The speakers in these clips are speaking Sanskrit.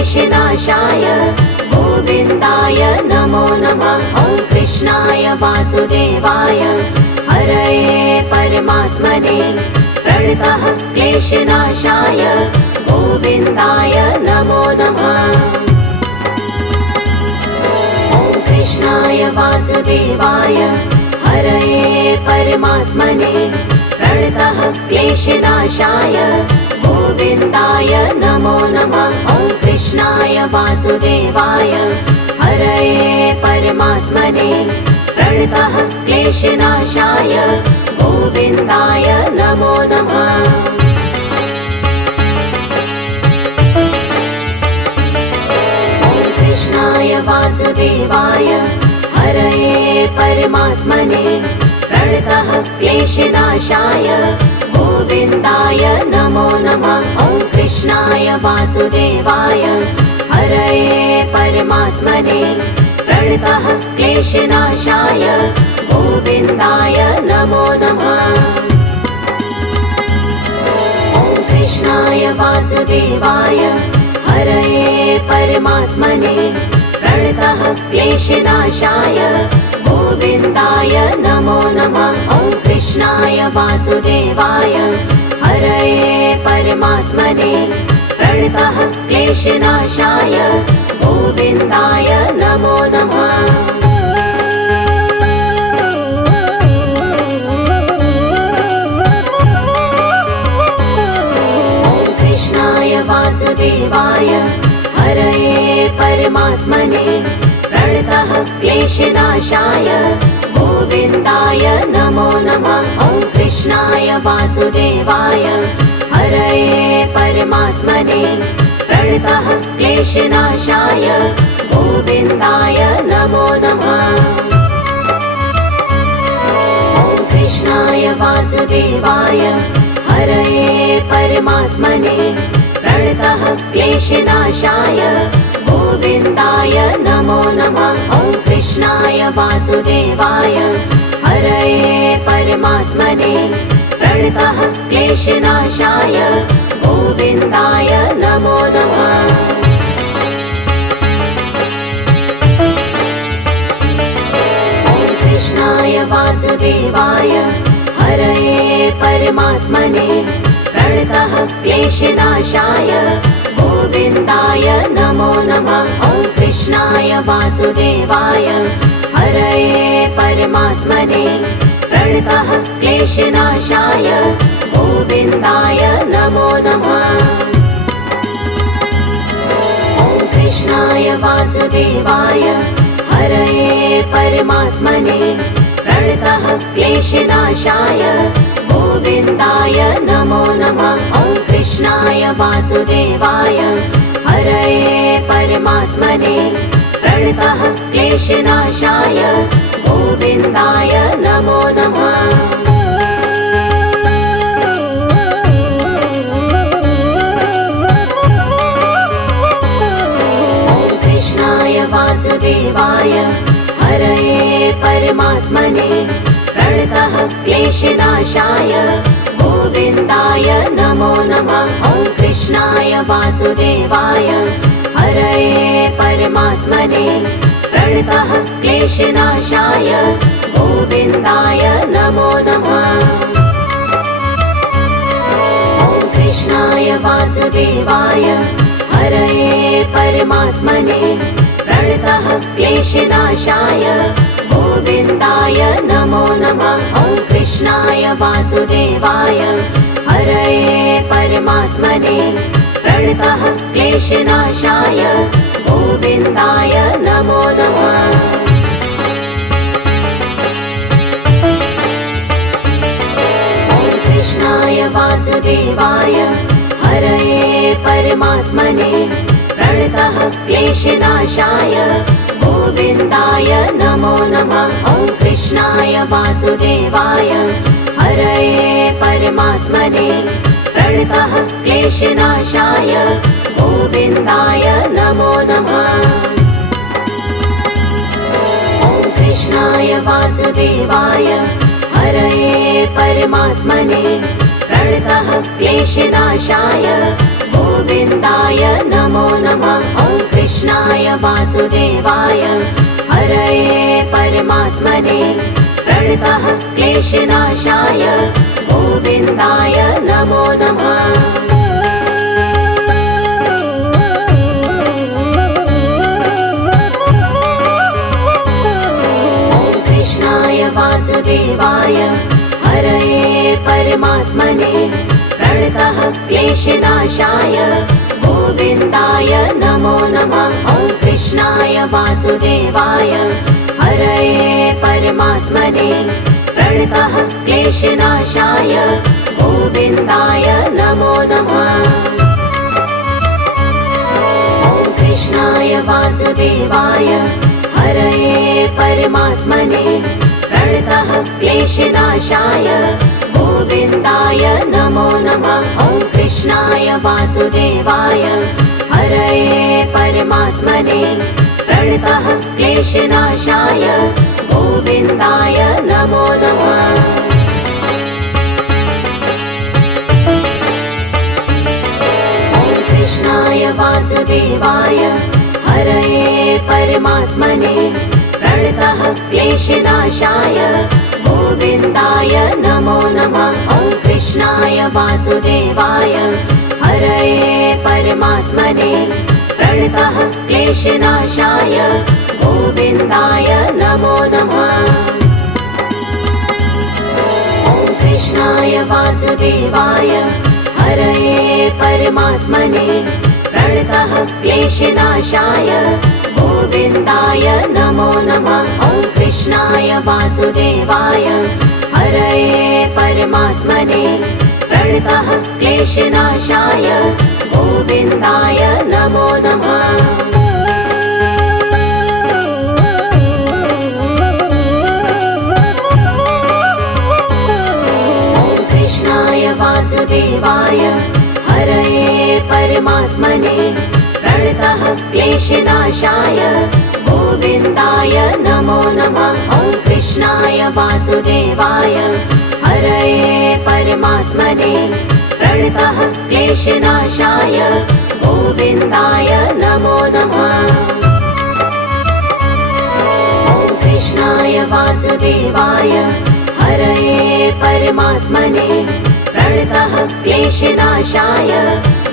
क्लेशनाशाय गोविन्दाय नमो नमः। ॐ कृष्णाय वासुदेवाय हरये परमात्मने प्रणतः क्लेशनाशाय गोविन्दाय नमो नमः। ॐ कृष्णाय वासुदेवाय हरये परमात्मने प्रणतः क्लेशनाशाय गोविन्दाय नमो नमः। ॐ कृष्णाय वासुदेवाय हरये परमात्मने प्रणतः क्लेशनाशाय गोविन्दाय नमो नमः। ॐ कृष्णाय वासुदेवाय हरये परमात्मने प्रणतः क्लेशनाशाय गोविन्दाय नमो नमः। ॐ कृष्णाय वासुदेवाय हरये परमात्मने प्रणतः क्लेशनाशाय गोविन्दाय नमो नमः। ॐ कृष्णाय वासुदेवाय हरये परमात्मने प्रणतः क्लेशनाशाय गोविन्दाय नमो नमः। ॐ कृष्णाय वासुदेवाय हरये परमात्मने प्रणतः क्लेशनाशाय गोविन्दाय नमो नमः। ॐ कृष्णाय वासुदेवाय हरये परमात्मने प्रणतः क्लेशनाशाय गोविन्दाय नमो नमः। ॐ कृष्णाय वासुदेवाय हरये परमात्मने प्रणतः क्लेशनाशाय गोविन्दाय नमो नमः। ॐ कृष्णाय वासुदेवाय हरये परमात्मने प्रणतः क्लेशनाशाय गोविन्दाय नमो नमः। ॐ कृष्णाय वासुदेवाय हरये परमात्मने प्रणतः क्लेशनाशाय गोविन्दाय नमो नमः। ॐ कृष्णाय वासुदेवाय हरये परमात्मने प्रणतः क्लेशनाशाय गोविन्दाय नमो नमः। ॐ कृष्णाय वासुदेवाय हरये परमात्मने प्रणतः क्लेशनाशाय गोविन्दाय नमो नमः। ॐ कृष्णाय वासुदेवाय हरये परमात्मने प्रणतः क्लेशनाशाय गोविन्दाय नमो नमः। ॐ कृष्णाय वासुदेवाय हरये परमात्मने प्रणतः क्लेशनाशाय गोविन्दाय नमो नमः। ॐ कृष्णाय वासुदेवाय हरये परमात्मने प्रणतः क्लेशनाशाय गोविन्दाय नमो नमः। ॐ कृष्णाय वासुदेवाय हरये परमात्मने प्रणतः क्लेशनाशाय गोविन्दाय नमो नमः। ॐ कृष्णाय वासुदेवाय हरये परमात्मने प्रणतः क्लेशनाशाय गोविन्दाय नमो नमः। ॐ कृष्णाय वासुदेवाय हरये परमात्मने प्रणतः क्लेशनाशाय गोविन्दाय नमो नमः। ॐ कृष्णाय वासुदेवाय हरये परमात्मने प्रणतः क्लेशनाशाय गोविन्दाय नमो नमः। ॐ कृष्णाय वासुदेवाय हरये परमात्मने प्रणतः क्लेशनाशाय गोविन्दाय नमो नमः। ॐ कृष्णाय वासुदेवाय हरये परमात्मने प्रणतः क्लेशनाशाय गोविन्दाय नमो नमः। वासुदेवाय हरये परमात्मने प्रणतः क्लेशनाशाय गोविन्दाय नमो नमः। वासुदेवाय हरये परमात्मने प्रणतः क्लेशनाशाय गोविन्दाय नमो नमः। ॐ कृष्णाय वासुदेवाय हरये परमात्मने प्रणतः क्लेशनाशाय गोविन्दाय नमो नमः। ॐ कृष्णाय वासुदेवाय हरये परमात्मने प्रणतः क्लेशनाशाय गोविन्दाय नमो नमः। ॐ कृष्णाय वासुदेवाय हरये परमात्मने प्रणतः क्लेशनाशाय गोविन्दाय नमो नमः। ॐ कृष्णाय वासुदेवाय हरये परमात्मने प्रणतः क्लेशनाशाय गोविन्दाय नमो नमः। ॐ कृष्णाय वासुदेवाय हरये परमात्मने प्रणतः क्लेशनाशाय गोविन्दाय नमो नमः। ॐ कृष्णाय वासुदेवाय हरये परमात्मने प्रणतः क्लेशनाशाय गोविन्दाय नमो नमः। ॐ कृष्णाय वासुदेवाय हरये परमात्मने प्रणतः क्लेशनाशाय गोविन्दाय नमो नमः। ॐ कृष्णाय वासुदेवाय हरये परमात्मने प्रणतः क्लेशनाशाय गोविन्दाय नमो नमः। ॐ कृष्णाय वासुदेवाय हरये परमात्मने प्रणतः क्लेशनाशाय गोविन्दाय नमो नमः। ॐ कृष्णाय वासुदेवाय हरये परमात्मने प्रणतः क्लेशनाशाय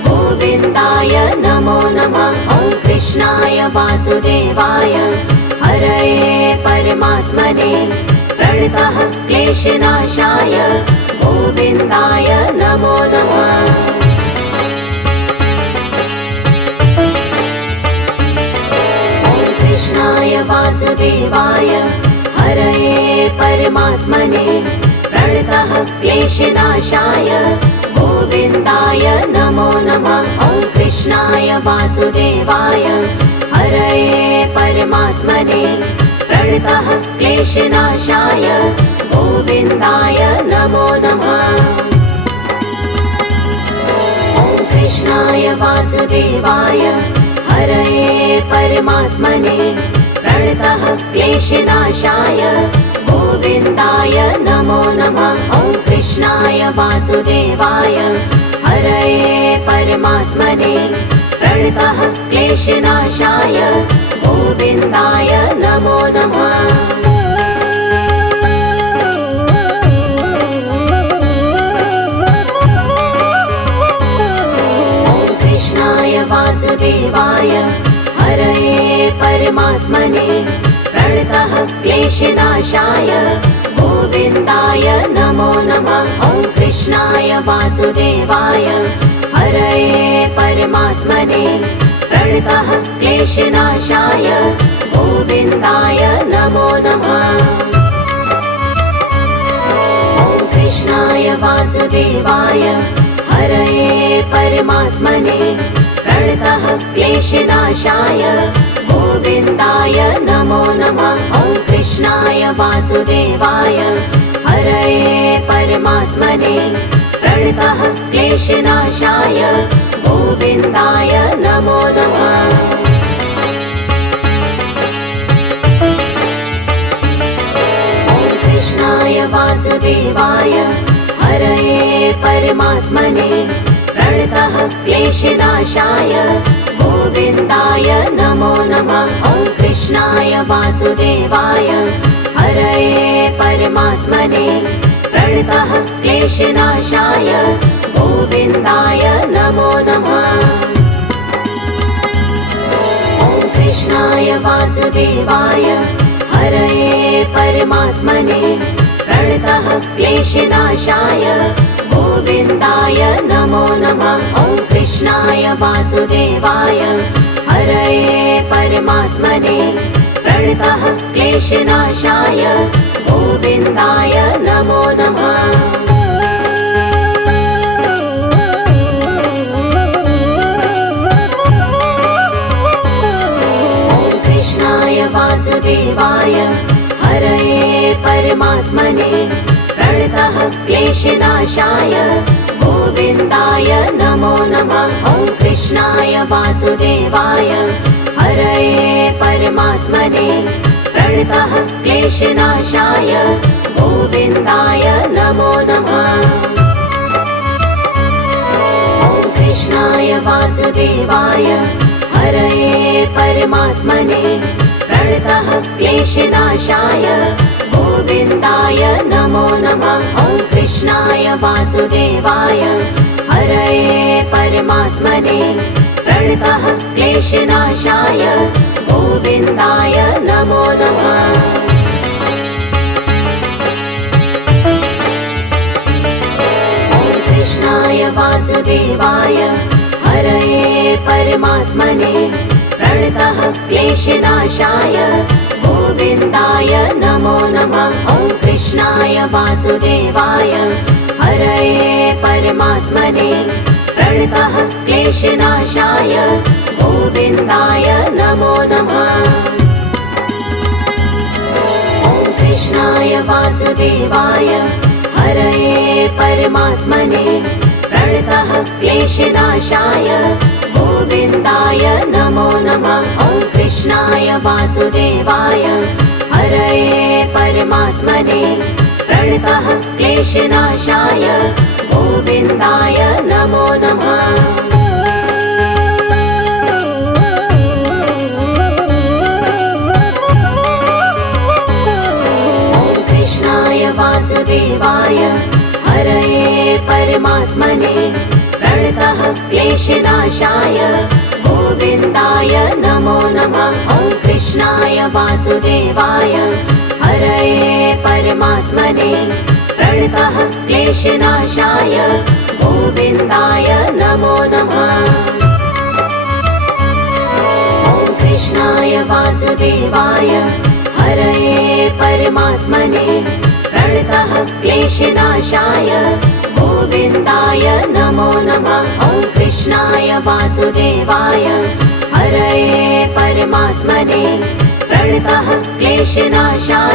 गोविन्दाय नमो नमः। ॐ कृष्णाय वासुदेवाय हरये परमात्मने प्रणतः क्लेशनाशाय गोविन्दाय नमो नमः। ॐ कृष्णाय वासुदेवाय हरये परमात्मने प्रणतः क्लेशनाशाय गोविन्दाय नमो नमः। ॐ कृष्णाय वासुदेवाय हरये परमात्मने प्रणतः क्लेशनाशाय गोविन्दाय नमो नमः। ॐ कृष्णाय वासुदेवाय हरये परमात्मने प्रणतः क्लेशनाशाय गोविन्दाय नमो नमः। ॐ कृष्णाय वासुदेवाय हरये परमात्मने प्रणतः क्लेशनाशाय गोविन्दाय नमो नमः। ॐ कृष्णाय वासुदेवाय हरये परमात्मने प्रणतः क्लेशनाशाय गोविन्दाय नमो नमः। ॐ कृष्णाय वासुदेवाय हरये परमात्मने प्रणतः क्लेशनाशाय गोविन्दाय नमो नमः। ॐ कृष्णाय वासुदेवाय हरये परमात्मने प्रणतः क्लेशनाशाय गोविन्दाय नमो नमः। ॐ कृष्णाय वासुदेवाय हरये परमात्मने प्रणतः क्लेशनाशाय गोविन्दाय नमो नमः। ॐ कृष्णाय वासुदेवाय हरये परमात्मने प्रणतः क्लेशनाशाय गोविन्दाय नमो नमः। वासुदेवाय हरये परमात्मने प्रणतः क्लेशनाशाय गोविन्दाय नमो नमः। ॐ कृष्णाय वासुदेवाय हरये परमात्मने प्रणतः क्लेशनाशाय गोविन्दाय नमो नमः। ॐ कृष्णाय वासुदेवाय हरये परमात्मने प्रणतः क्लेशनाशाय गोविन्दाय नमो नमः। ॐ कृष्णाय वासुदेवाय हरये परमात्मने प्रणतः क्लेशनाशाय गोविन्दाय नमो नमः। ॐ कृष्णाय वासुदेवाय हरये परमात्मने प्रणतः क्लेशनाशाय गोविन्दाय नमो नमः। ॐ कृष्णाय वासुदेवाय हरये परमात्मने प्रणतः क्लेशनाशाय गोविन्दाय नमो नमः। ॐ कृष्णाय वासुदेवाय हरये परमात्मने प्रणतः क्लेशनाशाय गोविन्दाय नमो नमः। ॐ कृष्णाय वासुदेवाय हरये परमात्मने प्रणतः क्लेशनाशाय गोविन्दाय नमो नमः। ॐ कृष्णाय वासुदेवाय हरये परमात्मने प्रणतः क्लेशनाशाय गोविन्दाय नमो नमः। ॐ कृष्णाय वासुदेवाय हरये परमात्मने प्रणतः क्लेशनाशाय गोविन्दाय नमो नमः। ॐ कृष्णाय वासुदेवाय हरये परमात्मने प्रणतः क्लेशनाशाय गोविन्दाय नमो नमः। ॐ कृष्णाय वासुदेवाय हरये परमात्मने प्रणतः क्लेशनाशाय गोविन्दाय नमो नमः। ॐ कृष्णाय वासुदेवाय हरये परमात्मने प्रणतः क्लेशनाशाय गोविन्दाय नमो नमः। ॐ कृष्णाय वासुदेवाय हरये परमात्मने प्रणतः क्लेशनाशाय गोविन्दाय नमो नमः। ॐ कृष्णाय वासुदेवाय हरये परमात्मने प्रणतः क्लेशनाशाय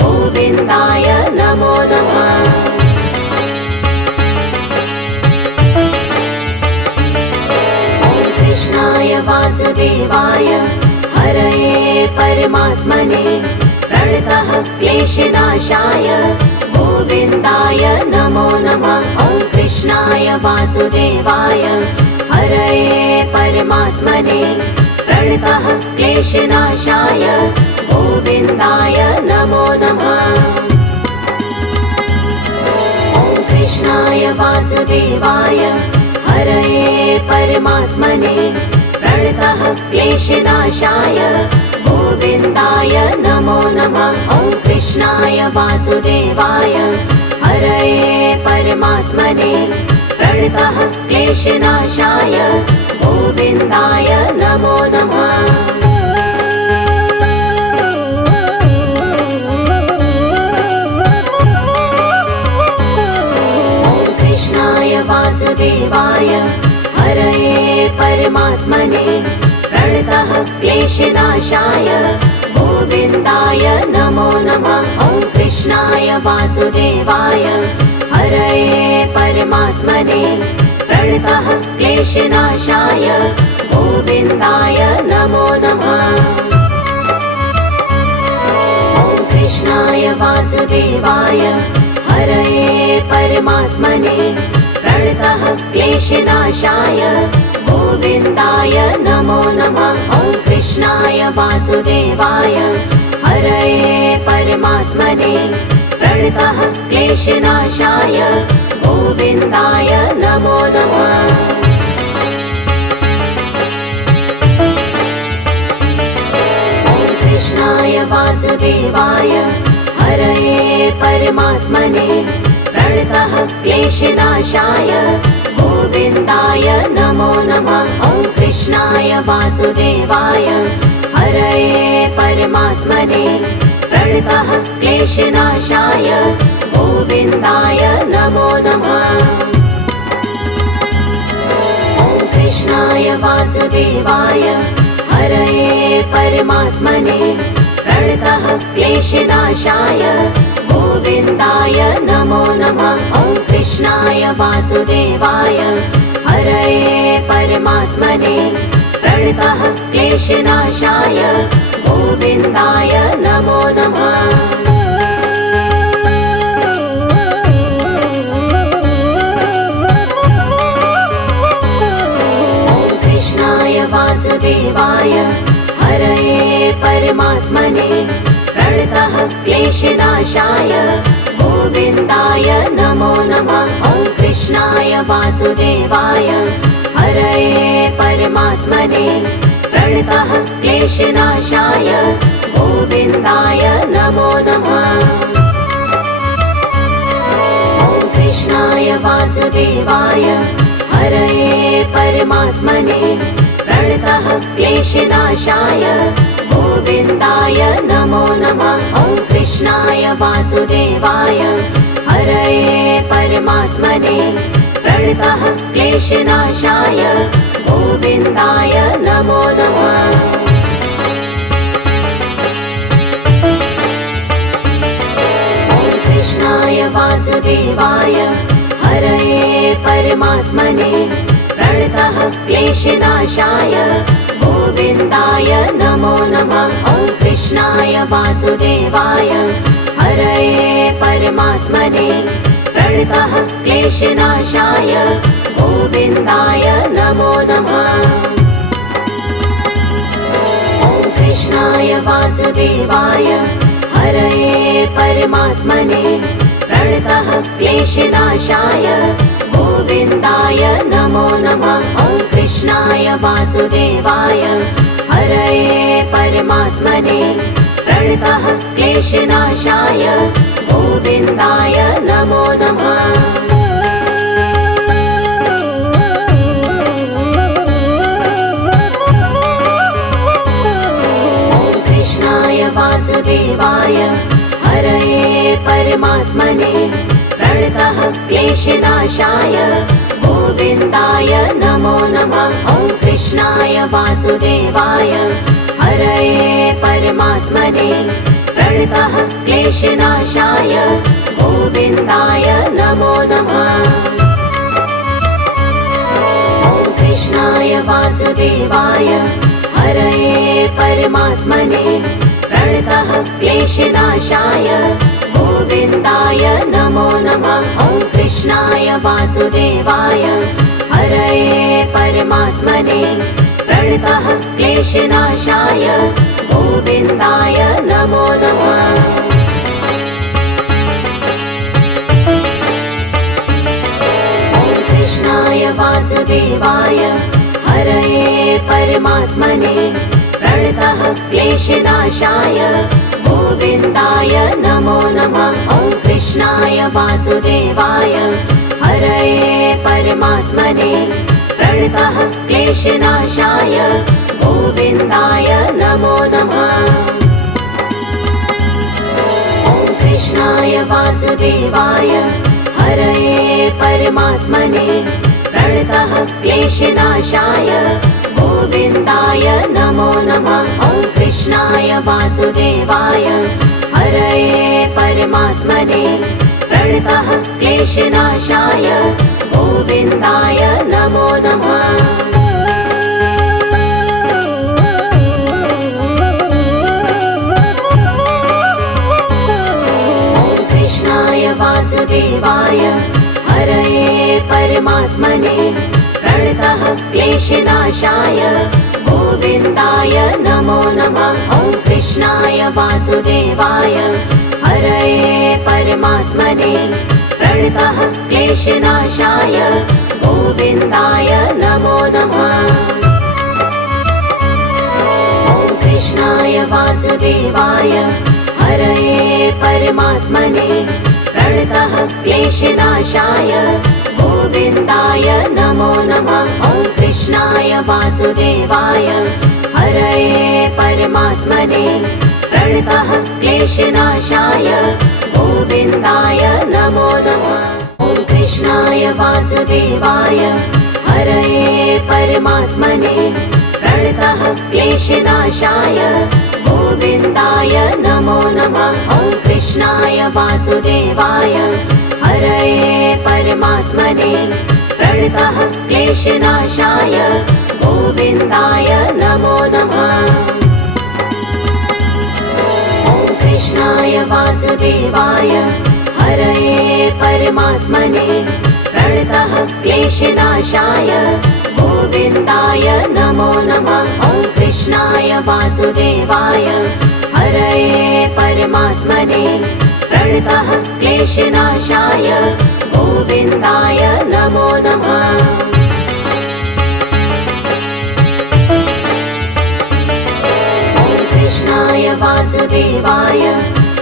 गोविन्दाय नमो नमः। ॐ कृष्णाय वासुदेवाय हरये परमात्मने प्रणतः क्लेशनाशाय गोविन्दाय नमो नमः। ॐ कृष्णाय वासुदेवाय हरये परमात्मने प्रणतः क्लेशनाशाय गोविन्दाय नमो नमः। ॐ कृष्णाय वासुदेवाय हरये परमात्मने प्रणतः क्लेशनाशाय गोविन्दाय नमो नमः। ॐ कृष्णाय वासुदेवाय हरये परमात्मने प्रणतः क्लेशनाशाय गोविन्दाय नमो नमः। ॐ कृष्णाय वासुदेवाय हरये परमात्मने प्रणतः क्लेशनाशाय गोविन्दाय नमो नमः। ॐ कृष्णाय वासुदेवाय हरये परमात्मने प्रणतः क्लेशनाशाय गोविन्दाय नमो नमः। ॐ कृष्णाय वासुदेवाय हरये परमात्मने प्रणतः क्लेशनाशाय गोविन्दाय नमो नमः। ॐ कृष्णाय वासुदेवाय क्लेशनाशाय गोविन्दाय नमो नमः। कृष्णाय वासुदेवाय हरये परमात्मने प्रणतः क्लेशनाशाय गोविन्दाय नमो नमः। ॐ कृष्णाय वासुदेवाय हरये परमात्मने प्रणतः क्लेशनाशाय गोविन्दाय नमो नमः। ॐ कृष्णाय वासुदेवाय हरये परमात्मने प्रणतः क्लेशनाशाय गोविन्दाय नमो नमः। ॐ कृष्णाय वासुदेवाय हरये परमात्मने प्रणतः क्लेशनाशाय गोविन्दाय नमो नमः। वासुदेवाय हरये परमात्मने प्रणतः क्लेशनाशाय गोविन्दाय नमो नमः। ॐ कृष्णाय वासुदेवाय हरये परमात्मने प्रणतः क्लेशनाशाय गोविन्दाय नमो नमः। ॐ कृष्णाय वासुदेवाय हरये परमात्मने प्रणतः क्लेशनाशाय गोविन्दाय नमो नमः। ॐ कृष्णाय वासुदेवाय हरये परमात्मने प्रणतः क्लेशनाशाय गोविन्दाय नमो नमः। ॐ कृष्णाय वासुदेवाय हरये परमात्मने प्रणतः क्लेशनाशाय गोविन्दाय नमो नमः। ॐ कृष्णाय वासुदेवाय हरये परमात्मने प्रणतः क्लेशनाशाय गोविन्दाय नमो नमः। ॐ कृष्णाय वासुदेवाय हरये परमात्मने प्रणतः क्लेशनाशाय गोविन्दाय नमो नमः। ॐ कृष्णाय वासुदेवाय हरये परमात्मने प्रणतः क्लेशनाशाय गोविन्दाय नमो नमः। ॐ कृष्णाय वासुदेवाय हरये परमात्मने प्रणतः क्लेशनाशाय गोविन्दाय नमो नमः। ॐ कृष्णाय वासुदेवाय हरये परमात्मने प्रणतः क्लेशनाशाय गोविन्दाय नमो नमः। ॐ कृष्णाय वासुदेवाय हरये परमात्मने प्रणतः क्लेशनाशाय गोविन्दाय नमो नमः। ॐ कृष्णाय वासुदेवाय हरये परमात्मने प्रणतः क्लेशनाशाय गोविन्दाय नमो नमः। ॐ कृष्णाय वासुदेवाय हरये परमात्मने प्रणतः क्लेशनाशाय गोविन्दाय नमो नमः। ॐ कृष्णाय वासुदेवाय हरये परमात्मने प्रणतः क्लेशनाशाय गोविन्दाय नमो नमः। ॐ कृष्णाय वासुदेवाय हरये परमात्मने प्रणतः क्लेशनाशाय गोविन्दाय नमो नमः। ॐ कृष्णाय वासुदेवाय हरये परमात्मने प्रणतः क्लेशनाशाय गोविन्दाय नमो नमः। ॐ कृष्णाय वासुदेवाय हरये परमात्मने प्रणतः क्लेशनाशाय गोविन्दाय नमो नमः। ॐ कृष्णाय वासुदेवाय हरये परमात्मने प्रणतः क्लेशनाशाय गोविन्दाय नमो नमः। ॐ कृष्णाय वासुदेवाय हरये परमात्मने प्रणतः क्लेशनाशाय गोविन्दाय नमो नमः। ॐ कृष्णाय वासुदेवाय हरये परमात्मने प्रणतः क्लेशनाशाय गोविन्दाय नमो नमः। ॐ कृष्णाय वासुदेवाय हरये परमात्मने प्रणतः क्लेशनाशाय गोविन्दाय नमो नमः। ॐ कृष्णाय वासुदेवाय हरये परमात्मने प्रणतः क्लेशनाशाय गोविन्दाय नमो नमः। ॐ कृष्णाय वासुदेवाय हरये परमात्मने प्रणतः क्लेशनाशाय गोविन्दाय नमो नमः। ॐ कृष्णाय वासुदेवाय हरये परमात्मने प्रणतः क्लेशनाशाय गोविन्दाय नमो नमः। ॐ कृष्णाय वासुदेवाय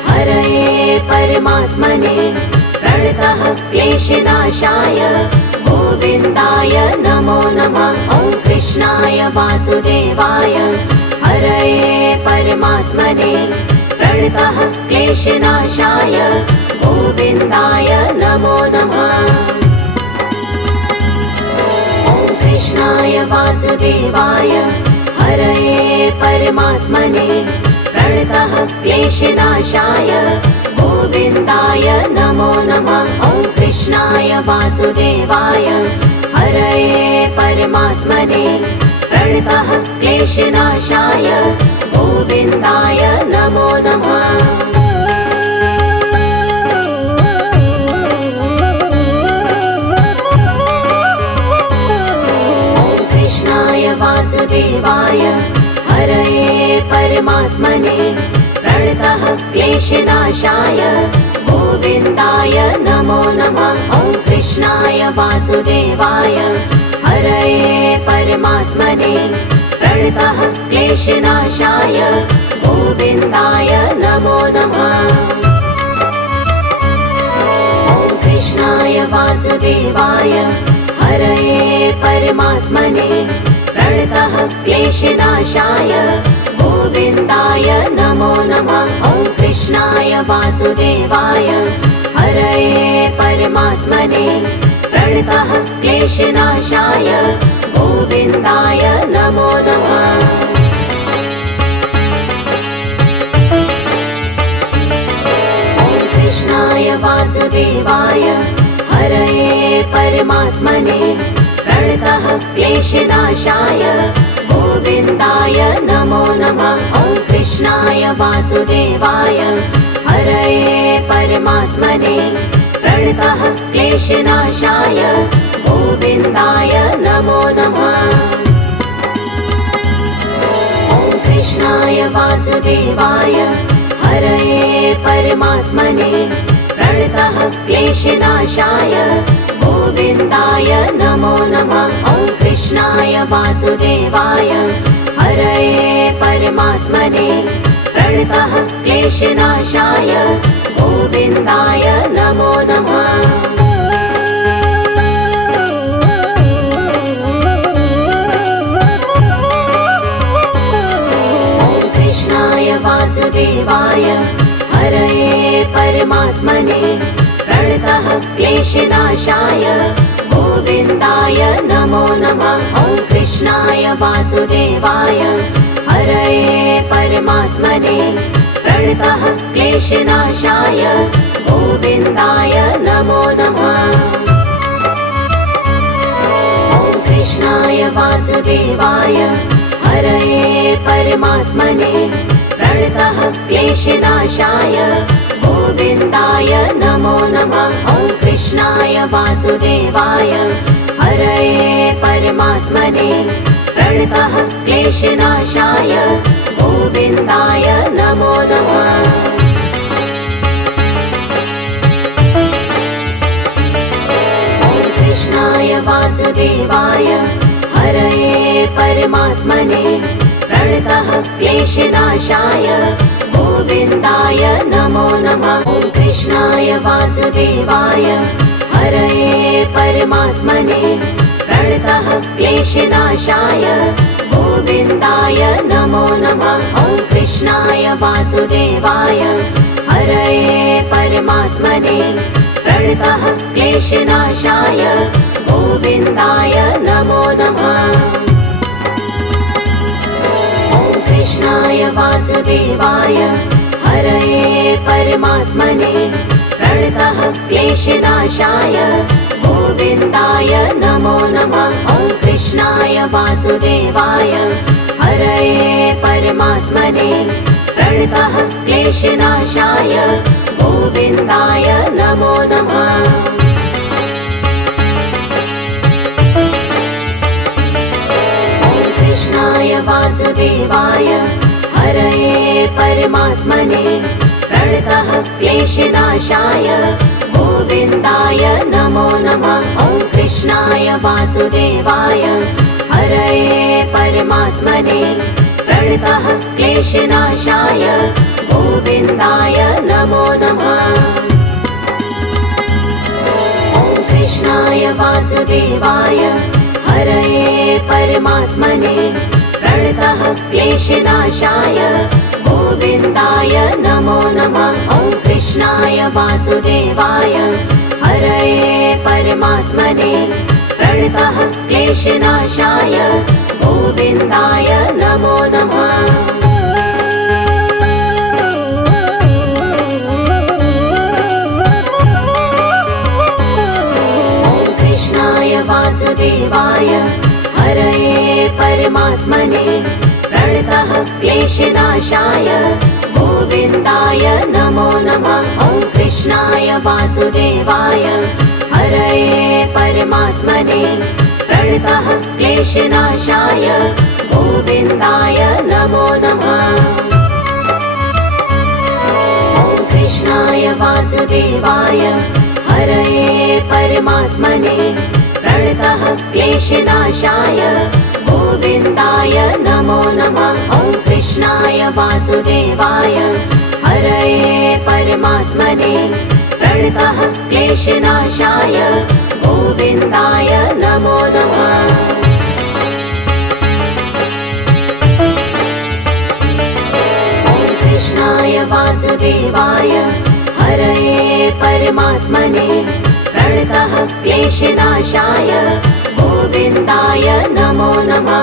हरये परमात्मने प्रणतः क्लेशनाशाय गोविन्दाय नमो नमः। ॐ कृष्णाय वासुदेवाय हरये परमात्मने प्रणतः क्लेशनाशाय गोविन्दाय नमो नमः। ॐ कृष्णाय वासुदेवाय हरये परमात्मने प्रणतः क्लेशनाशाय गोविन्दाय नमो नमः। ॐ कृष्णाय वासुदेवाय हरये परमात्मने प्रणतः क्लेशनाशाय गोविन्दाय नमो नमः। ॐ कृष्णाय वासुदेवाय हरये परमात्मने प्रणतः क्लेशनाशाय गोविन्दाय नमो नमः। ॐ कृष्णाय वासुदेवाय हरये परमात्मने प्रणतः क्लेशनाशाय गोविन्दाय नमो नमः। ॐ कृष्णाय वासुदेवाय हरये परमात्मने प्रणतः क्लेशनाशाय गोविन्दाय नमो नमः। ॐ कृष्णाय वासुदेवाय हरये परमात्मने प्रणतः क्लेशनाशाय गोविन्दाय नमो नमः। ॐ कृष्णाय वासुदेवाय हरये परमात्मने प्रणतः क्लेशनाशाय गोविन्दाय नमो नमः। ॐ कृष्णाय वासुदेवाय हरये परमात्मने प्रणतः क्लेशनाशाय गोविन्दाय नमो नमः। ॐ कृष्णाय वासुदेवाय हरये परमात्मने प्रणतः क्लेशनाशाय गोविन्दाय नमो नमः। ॐ कृष्णाय वासुदेवाय हरये परमात्मने प्रणतः क्लेशनाशाय गोविन्दाय नमो नमः। ॐ कृष्णाय वासुदेवाय हरये परमात्मने प्रणतः क्लेशनाशाय गोविन्दाय नमो नमः। ॐ कृष्णाय वासुदेवाय हरये परमात्मने प्रणतः क्लेशनाशाय गोविन्दाय नमो नमः। ॐ कृष्णाय वासुदेवाय हरये परमात्मने प्रणतः क्लेशनाशाय गोविन्दाय नमो नमः। ॐ कृष्णाय वासुदेवाय हरये परमात्मने प्रणतः क्लेशनाशाय गोविन्दाय नमो नमः। वासुदेवाय हरये परमात्मने प्रणतः क्लेशनाशाय गोविन्दाय नमो नमः। ॐ कृष्णाय वासुदेवाय हरये परमात्मने प्रणतः क्लेशनाशाय गोविन्दाय नमो नमः। ॐ कृष्णाय वासुदेवाय हरये परमात्मने प्रणतः क्लेशनाशाय गोविन्दाय नमो नमः। ॐ कृष्णाय वासुदेवाय हरये परमात्मने प्रणतः क्लेशनाशाय गोविन्दाय नमो नमः। ॐ कृष्णाय वासुदेवाय हरये परमात्मने प्रणतः क्लेशनाशाय गोविन्दाय नमो नमः। ॐ कृष्णाय वासुदेवाय हरये परमात्मने प्रणतः क्लेशनाशाय गोविन्दाय नमो नमः। ॐ कृष्णाय वासुदेवाय हरये परमात्मने प्रणतः क्लेशनाशाय गोविन्दाय नमो नमः। ॐ कृष्णाय वासुदेवाय हरये परमात्मने प्रणतः क्लेशनाशाय गोविन्दाय नमो नमः। ॐ कृष्णाय वासुदेवाय हरये परमात्मने प्रणतः क्लेशनाशाय गोविन्दाय नमो नमः। ॐ कृष्णाय वासुदेवाय हरये परमात्मने प्रणतः क्लेशनाशाय गोविन्दाय नमो नमः। ॐ कृष्णाय वासुदेवाय हरये परमात्मने प्रणतः क्लेशनाशाय गोविन्दाय नमो नमः। ॐ कृष्णाय वासुदेवाय हरये परमात्मने प्रणतः क्लेशनाशाय गोविन्दाय नमो नमः। ॐ कृष्णाय वासुदेवाय हरये परमात्मने प्रणतः क्लेशनाशाय गोविन्दाय नमो नमः। ॐ कृष्णाय वासुदेवाय हरये परमात्मने प्रणतः क्लेशनाशाय गोविन्दाय नमो नमः।